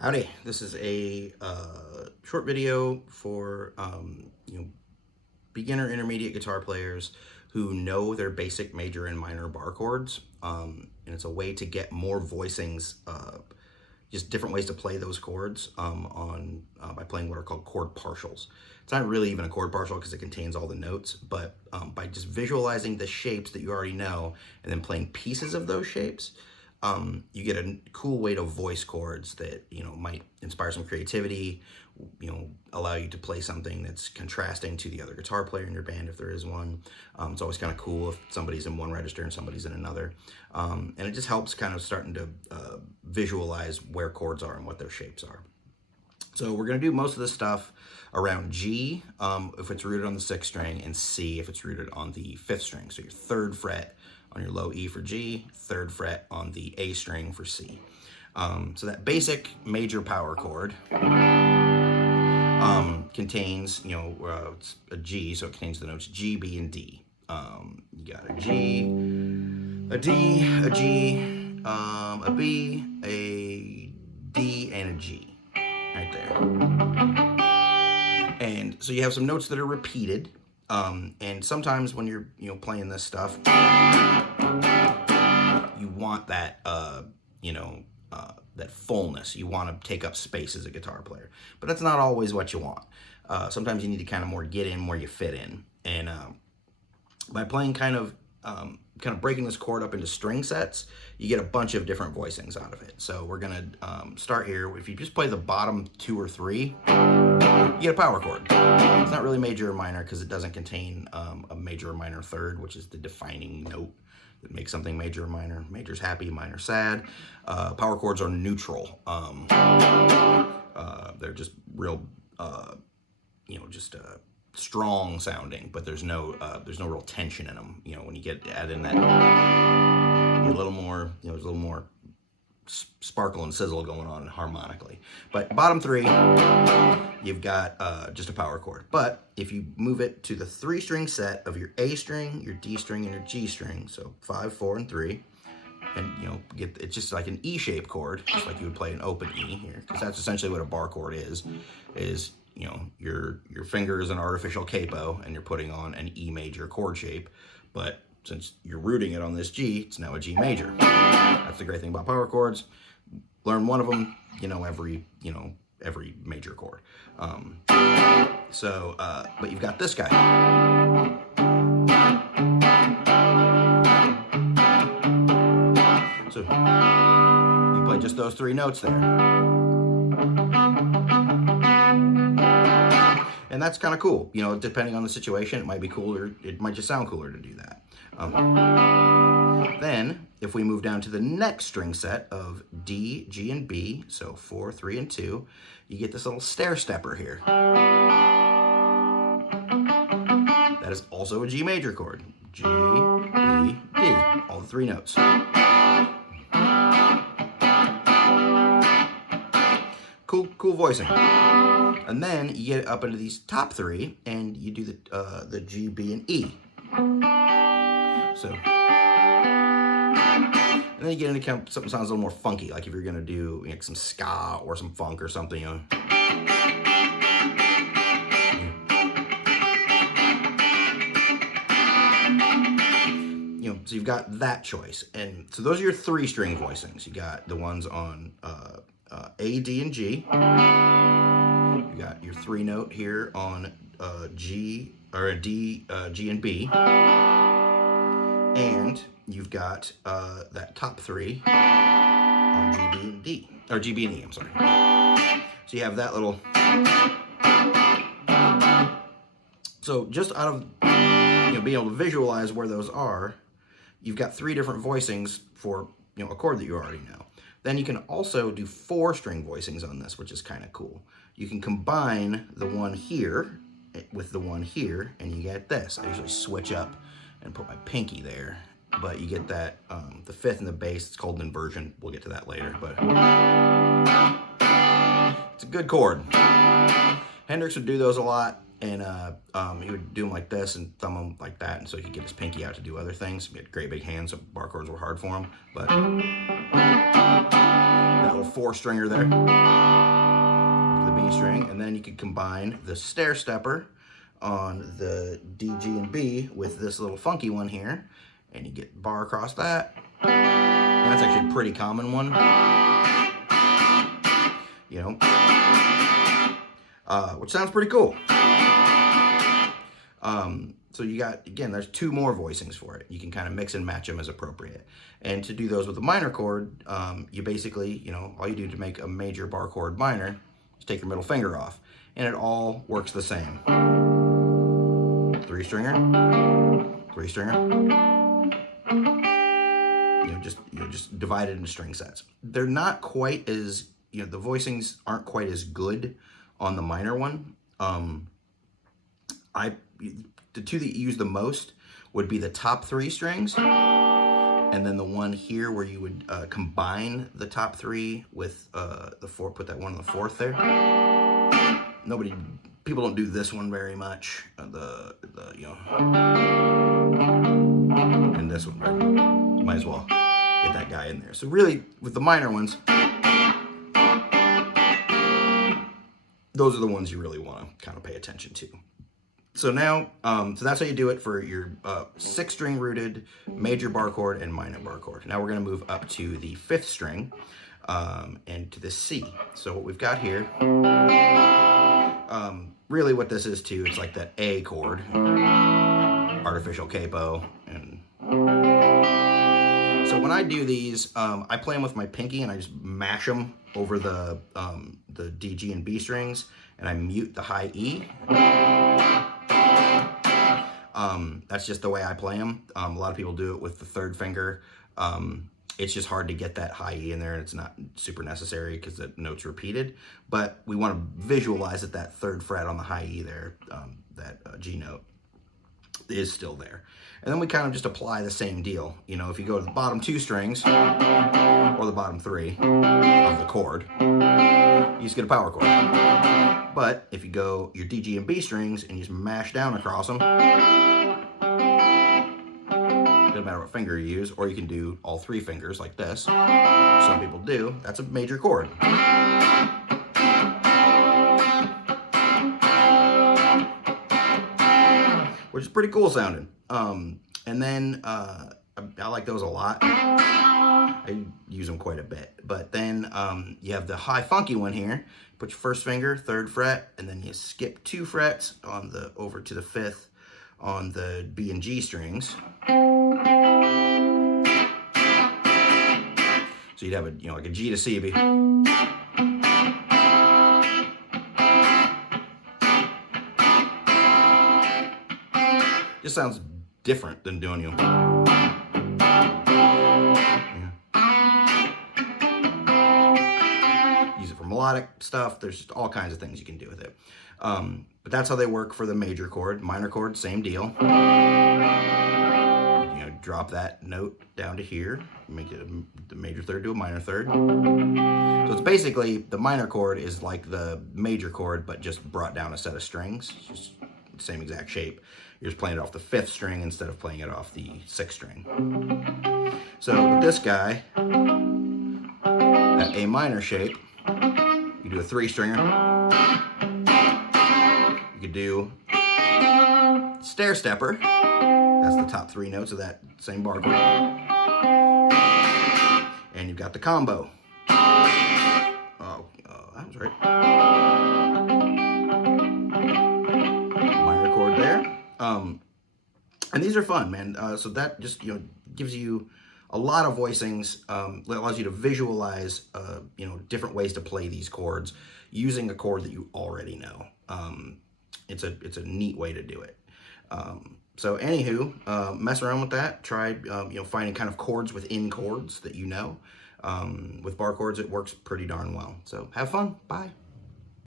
Howdy, this is a short video for beginner intermediate guitar players who know their basic major and minor bar chords, and it's a way to get more voicings, just different ways to play those chords by playing what are called chord partials. It's not really even a chord partial because it contains all the notes, but by just visualizing the shapes that you already know and then playing pieces of those shapes, you get a cool way to voice chords that, might inspire some creativity, allow you to play something that's contrasting to the other guitar player in your band if there is one. It's always kind of cool if somebody's in one register and somebody's in another. And it just helps kind of starting to visualize where chords are and what their shapes are. So we're going to do most of this stuff around G if it's rooted on the 6th string, and C if it's rooted on the 5th string. So your 3rd fret on your low E for G, 3rd fret on the A string for C. So that basic major power chord contains, it's a G, so it contains the notes G, B, and D. You got a G, a D, a G, a B, a D, and a G. Right there. And so you have some notes that are repeated, and sometimes when you're playing this stuff, you want that that fullness. You want to take up space as a guitar player, but that's not always what you want. Sometimes you need to kind of more get in where you fit in, and by playing kind of breaking this chord up into string sets, you get a bunch of different voicings out of it. So we're gonna start here. If you just play the bottom 2 or 3, you get a power chord. It's not really major or minor because it doesn't contain a major or minor third, which is the defining note that makes something major or minor. Major's happy, minor sad. Power chords are neutral. They're just real, strong sounding, but there's no real tension in them. When you add in that a little more, there's a little more sparkle and sizzle going on harmonically. But bottom 3, you've got just a power chord. But if you move it to the 3-string set of your A string, your D string, and your G string, so 5, 4, and 3, and it's just like an E-shaped chord, just like you would play an open E here, because that's essentially what a bar chord is your finger is an artificial capo and you're putting on an E major chord shape, but since you're rooting it on this G, it's now a G major. That's the great thing about power chords. Learn one of them, every major chord. But you've got this guy. So you play just those 3 notes there. And that's kind of cool. Depending on the situation, it might be cooler. It might just sound cooler to do that. Then, if we move down to the next string set of D, G, and B, so 4, 3, and 2, you get this little stair stepper here. That is also a G major chord. G, B, D, all the 3 notes. Cool voicing. And then you get up into these top 3, and you do the G, B, and E. So, and then you get into something that sounds a little more funky, like if you're gonna do some ska or some funk or something. So you've got that choice, and so those are your 3-string voicings. You got the ones on A, D, and G. You got your 3-note here on G or a D, G, and B, and you've got that top 3 on G, B, and D, or G, B, and E. I'm sorry. So you have that little. So just out of being able to visualize where those are, you've got 3 different voicings for a chord that you already know. Then you can also do 4-string voicings on this, which is kind of cool. You can combine the one here with the one here, and you get this. I usually switch up and put my pinky there, but you get that, the 5th and the bass. It's called an inversion. We'll get to that later, but it's a good chord. Hendrix would do those a lot, and he would do them like this and thumb them like that, and so he could get his pinky out to do other things. He had great big hands, so bar chords were hard for him, but that little 4 stringer there, up to the B string, and then you could combine the stair stepper on the D, G, and B with this little funky one here, and you get bar across that. And that's actually a pretty common one, you know, which sounds pretty cool. So you got, again, there's 2 more voicings for it. You can kind of mix and match them as appropriate. And to do those with a minor chord, you basically, you know, all you do to make a major bar chord minor is take your middle finger off. And it all works the same. 3 stringer, 3 stringer. You know, just divide it into string sets. They're not quite as, you know, the voicings aren't quite as good on the minor one. The 2 that you use the most would be the top 3 strings, and then the one here where you would combine the top 3 with the 4, put that one on the 4th there. People don't do this one very much. You know, and this one, right? Might as well get that guy in there. So really, with the minor ones, those are the ones you really want to kind of pay attention to. So now, so that's how you do it for your 6-string rooted major bar chord and minor bar chord. Now we're going to move up to the 5th string and to the C. So what we've got here, really what this is too, it's like that A chord, artificial capo, and so when I do these, I play them with my pinky and I just mash them over the D, G, and B strings, and I mute the high E. That's just the way I play them. A lot of people do it with the 3rd finger. It's just hard to get that high E in there, and it's not super necessary because the note's repeated. But we want to visualize that 3rd fret on the high E there, that G note, is still there. And then we kind of just apply the same deal. You know, if you go to the bottom 2 strings, or the bottom 3 of the chord, you just get a power chord. But if you go your D, G, and B strings and you just mash down across them, doesn't matter what finger you use, or you can do all 3 fingers like this. Some people do. That's a major chord. Which is pretty cool sounding. And then I like those a lot. I use them quite a bit. But then you have the high funky one here. Put your 1st finger, 3rd fret, and then you skip 2 frets on the over to the 5th on the B and G strings. So you'd have a, you know, like a G to C. Just sounds different than doing, you know. Use it for melodic stuff. There's just all kinds of things you can do with it. But that's how they work for the major chord. Minor chord, same deal. You know, drop that note down to here, make it the major 3rd to a minor 3rd. So it's basically, the minor chord is like the major chord, but just brought down a set of strings. It's just the same exact shape. You're just playing it off the 5th string instead of playing it off the 6th string. So with this guy, that A minor shape, you do a 3 stringer. You could do stair stepper. That's the top 3 notes of that same bar chord. And you've got the combo. Oh, that was right. Minor chord there. And these are fun, man. So that just, you know, gives you a lot of voicings. Allows you to visualize, you know, different ways to play these chords using a chord that you already know. It's a neat way to do it. So anywho, mess around with that. Try, you know, finding kind of chords within chords that you know. With bar chords, it works pretty darn well. So have fun. Bye.